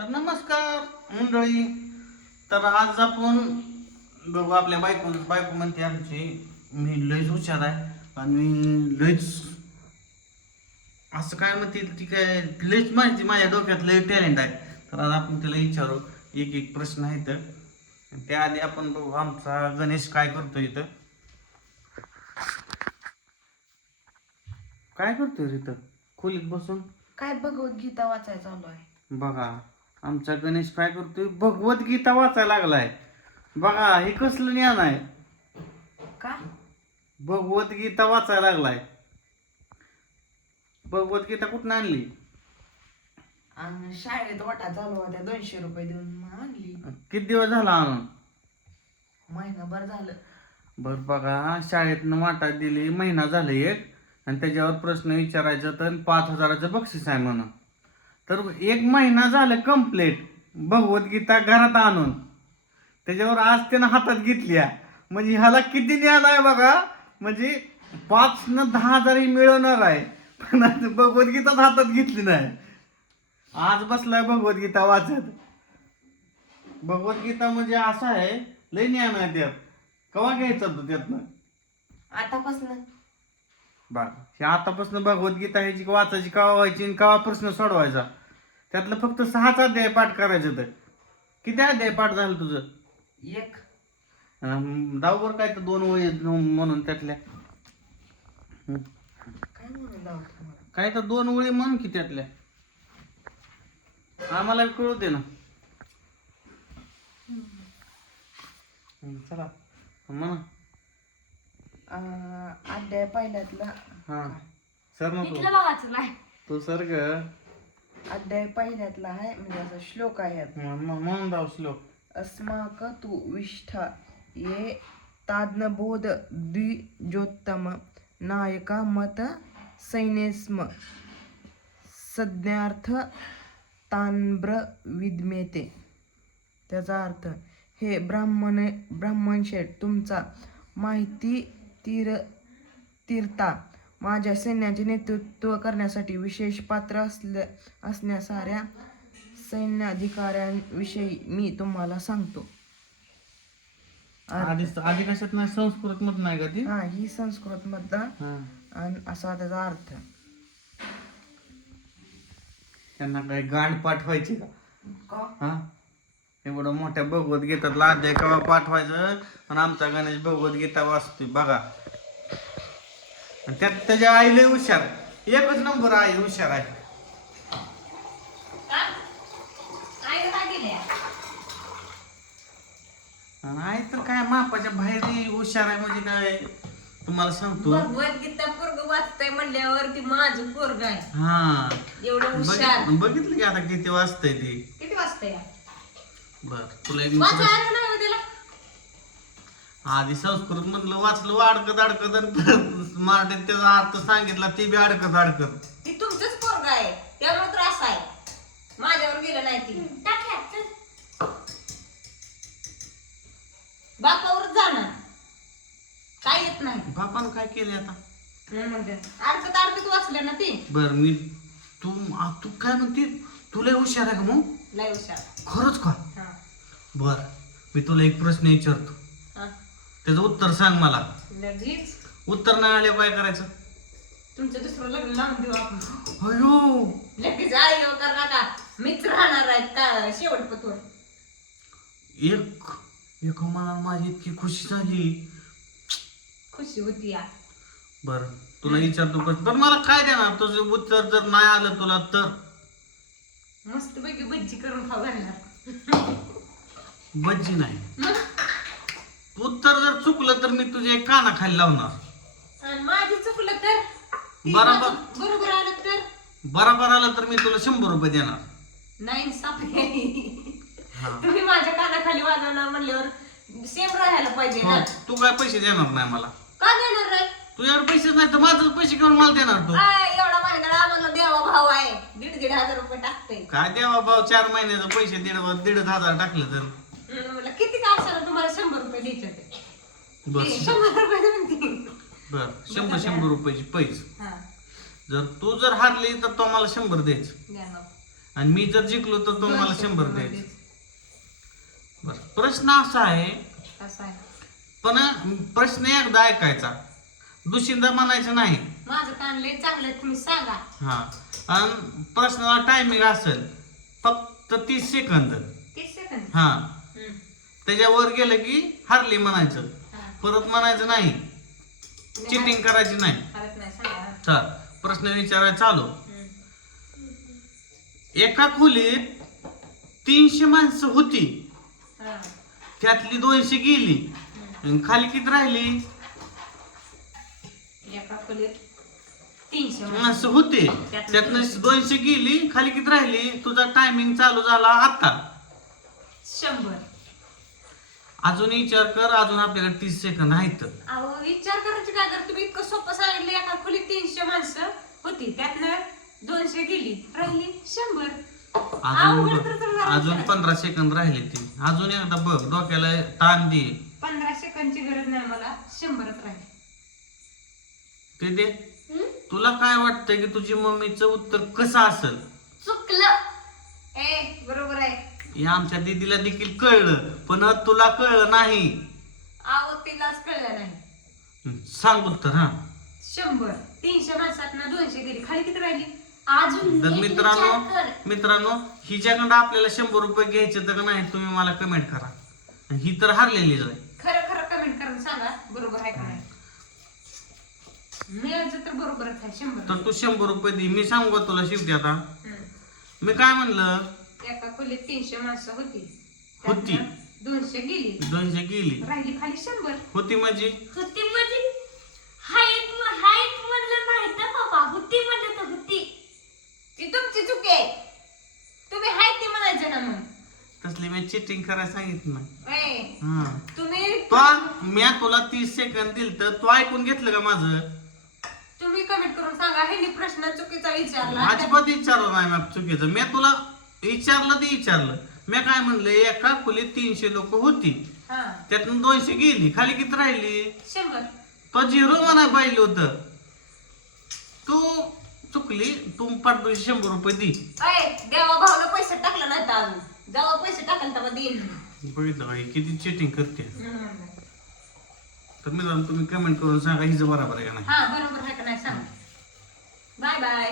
तर नमस्कार मंडळी. तर आज आपण बघू आपल्या बायको म्हणते आमची मी लयच हुशार आहे आणि लयच असं काय म्हणते ती काय लयच माहिती माझ्या डोक्यात लय टॅलेंट आहे. तर आज आपण तिला विचारू एक एक प्रश्न आहे. तर त्याआधी आपण बघू आमचा गणेश काय करतोय इथं. काय करतोय इथं खोलीत बसून? काय भगवद्गीता वाचायला चालू आहे. बघा आमचा गणेश काय करतोय भगवद्गीता वाचायला लागलाय. बघा हे कसलं ज्ञान आहे. का? भगवद्गीता वाचायला लागलाय. भगवद्गीता कुठून आणली? आणि शाळेत वाटा चालू होत्या 200 रुपये देऊन मग आणली. किती दिवस झाला आणून? महिनाभर झालं. बर बघा शाळेतनं वाटा दिली महिना झाला एक आणि त्याच्यावर प्रश्न विचारायचा तर 5,000चं बक्षीस आहे म्हणून. तर एक महिना झालं कंप्लीट भगवद्गीता घरात आणून त्याच्यावर आज त्यानं हातात घेतल्या. म्हणजे ह्याला किती ज्ञान आहे बघा. म्हणजे 5 न 10,000 मिळवणार आहे पण आज भगवद्गीताच हातात घेतली नाही. आज बसलाय भगवद्गीता वाचत. भगवद्गीता म्हणजे असं आहे लय ज्ञान आहे त्यात. कवा घ्यायचं तू त्यातनं? आतापासून बघ हे आतापासून भगवद्गीता ह्याची वाचायची कवा व्हायची आणि कवा प्रश्न सोडवायचा. त्यातलं फक्त 6च अध्याय पाठ करायचं. तर किती अध्याय पाठ झालं तुझं? एक दहावर काय तर 2 वळी म्हणून त्यातल्या काय म्हणून लावत तुम्हाला? काय तर 2 वळी म्हण की त्यातल्या आम्हाला कळू दे ना. चला म्हणा. अध्याय पहिल्यातला हा सर नको इथलं बघायचं नाही. तू सर ग अध्याय पहिल्यातला आहे म्हणजे असं श्लोक आहे. म्हणून जाऊ श्लोक. अस्माक तु विष्ठा ये ताज्ञबोध द्विजोत्तम नायका मत सैन्यस्म सज्ञार्थ तांब्र विद्मेते. त्याचा अर्थ हे ब्राह्मण शेठ तुमचा माहिती तीरता माझ्या सैन्याचे नेतृत्व करण्यासाठी विशेष पात्र असण्यासाऱ्या सैन्याधिकाऱ्यांविषयी मी तुम्हाला सांगतो. आधी कशात नाही संस्कृत मध्ये नाही का ती? हा ही संस्कृत मधला आणि असा त्याचा अर्थ. त्यांना काही गांड पाठवायची का? का? हा एवढं मोठ्या भगवद्गीतातला अध्याय केव्हा पाठवायचं आणि आमचा गणेश भगवद्गीता वाचतोय बघा. आणि त्यात त्याच्या आई लय हुशार. एकच नंबर आई हुशार आहे. आणि आई तर काय मापाच्या बाहेर हुशार आहे. म्हणजे काय तुम्हाला सांगतो भगवद्गीता पोरग वाचतय म्हणल्यावर ती माझं पोरग आहे. हा एवढं हुशार. बघितलं की आता किती वाजतंय ती. किती वाजतंय? बर तुला एक वाचायला नाही हो त्याला. आधी संस्कृत मधलं वाचलं अडकत आणि मराठीत त्याचा अर्थ सांगितला ते बी अडकत. ती तुमचंच पोरग आहे त्यामुळे त्रास आहे. माझ्यावर गेलं नाही ती. बापावरच जाणार काय येत नाही. बापानं काय केले आता? म्हणजे अडकत वाचलं ना ती. बर मी तू काय म्हणते तुला हुशार आहे का मग? लय हुशार. खरंच का? हा. बर मी तुला एक प्रश्न विचारतो हा. त्याचं उत्तर सांग मला. लगेच उत्तर नाही आले काय करायचं? तुमचं दुसरं लग्न लावून देऊ आपण. अयो लगेच आई हो कर नका. मीच राहणार आहेत का शेवटपतवर. एक मला माझी इतकी खुशी झाली. खुशी होती या. बर तुला विचारतो प्रश्न पण मला काय देणार तुझं उत्तर जर नाही आलं तुला तर? मस्त पैकी भज्जी करून खाऊ घालणार. भज्जी नाही. मग उत्तर जर चुकलं तर मी तुझ्या एक कानाखाली लावणार. आणि माझी चुकलं तर ती बरोबर. माझं बरोबर आलं तर बरोबर आलं तर मी तुला 100 रुपये देणार. नाही सापडे. हा. तुम्ही माझ्या कानाखाली वाजवणार म्हणल्यावर सेम राहायला पाहिजे हो, ना. तू काय पैसे देणार नाही मला. का देणार नाही? तुझ्यावर पैसेच नाही तर माझं पैसे घेऊन मला देणार तू. एवढा महिना आम्हाला देवा भाव आहे. 1,500 रुपये टाकते. काय देवा भाऊ 4 महिन्याचं पैसे 1,500 टाकलं तर मला किती काय असेल तुम्हाला 100 रुपये द्यायचे होते. बस 100 रुपये म्हणते. बर 100 रुपयाची पैसे. हा जर तू जर हारली तर तो मला 100 द्यायचं. द्या मग. आणि मी जर जिंकलो तर तुम्हाला 100 द्यायचे. बर, प्रश्न असा आहे, असं आहे. पण प्रश्न एकदा ऐकायचा, दुसरीदा म्हणायचं नाही. माझं कान लय चांगलं आहे, तुम्ही सांगा. हा, आणि प्रश्नाला टायमिंग असेल फक्त 30 सेकंद. 30 सेकंद. हा, हम्म. त्याच्यावर गेलं की हारली म्हणायचं, हा. परत म्हणायचं नाही, चिटिंग करायची नाही. हरत नाही, सांगा. चल, प्रश्न विचारायला चालू. हम्म. एका खोलीत 300 माणसं होती, हा. त्यातली 200 गेली, आणि खाली किती राहिली? एका खोलीत 300 माणसं होते, त्यातनं 200 गेली, खाली किती राहिली? तुझा टायमिंग चालू झाला आता. 100. अजून विचार कर, अजून आपल्याकडे 30 सेकंद आहेत. अहो विचार करायची काय तर तुम्ही इतकं सोपं सांगितलं. एका खोलीत 300 माणसं होती, त्यातनं 200 गेली, राहिली 100. अजून अजून 15 सेकंद राहिले ती. अजून एकदा बघ, डोक्याला ताण दे. 15 सेकंदची गरज नाही मला, 100च राहील. ते दे. तुला काय वाटतंय की तुझी मम्मीचं उत्तर कसं असेल? चुकलं. बरोबर आहे. हे आमच्या दीदीला देखील कळलं, पण तुला कळलं नाही. अहो तिलाच कळलं नाही. सांग उत्तर. हा, 100. 300 माणसातनं 200 गेली, खाली किती राहिली? अजून तर नीट मित्रांनो विचार कर. मित्रांनो हिच्याकडं आपल्याला 100 रुपये घ्यायचे तर का नाही, तुम्ही मला कमेंट करा. ही तर हारलेलीच आहे. खरं खरं कमेंट करून सांगा, बरोबर आहे का नाही. मिळायचं तर बरोबरच आहे, 100. तर तू 100 रुपये दे. मी सांगू का तुला शेवटी आता? हम्म. मी काय म्हणलं? एका खोलीत 300 माणसं होती, होती. त्यातनं 200 गेली, 200 गेली. राहिली खाली 100. होती म्हणजे होती म्हणजे हाईट हाईट म्हणलं नाही तर बाबा, होती म्हणलं तर होती. ती तुमची चुकी आहे. तुम्ही हाय ते म्हणायचं ना मग. तसली मी चिटिंग करायला सांगितलं नाही. ए, हा, तुम्ही मी तुला 30 सेकंद दिल तर तू ऐकून घेतलं का माझं? तुम्ही कमेंट करून सांगा, ह्यांनी प्रश्न चुकीचा विचारला. अजिबात विचारलं नाही मी चुकीचं. मी तुला विचारलं ते विचारलं. मी काय म्हणलं, एका खोलीत 300 लोक होती, हा, त्यातून 200 गेली, खाली किती राहिली? 100. तो 0 म्हणाय पाहिजे होतं. तू चुकली. तू पाठवून 100 रुपये दे. देवा भावला पैसे टाकला नाही तर अजून. जेव्हा पैसे टाकाल तेव्हा देईन. बघितलं का ही किती चिटिंग करते. तर मित्रांनो तुम्ही कमेंट करून सांगा हिचं बरोबर आहे का नाही. हा, बरोबर आहे का नाही सांगा. Bye bye.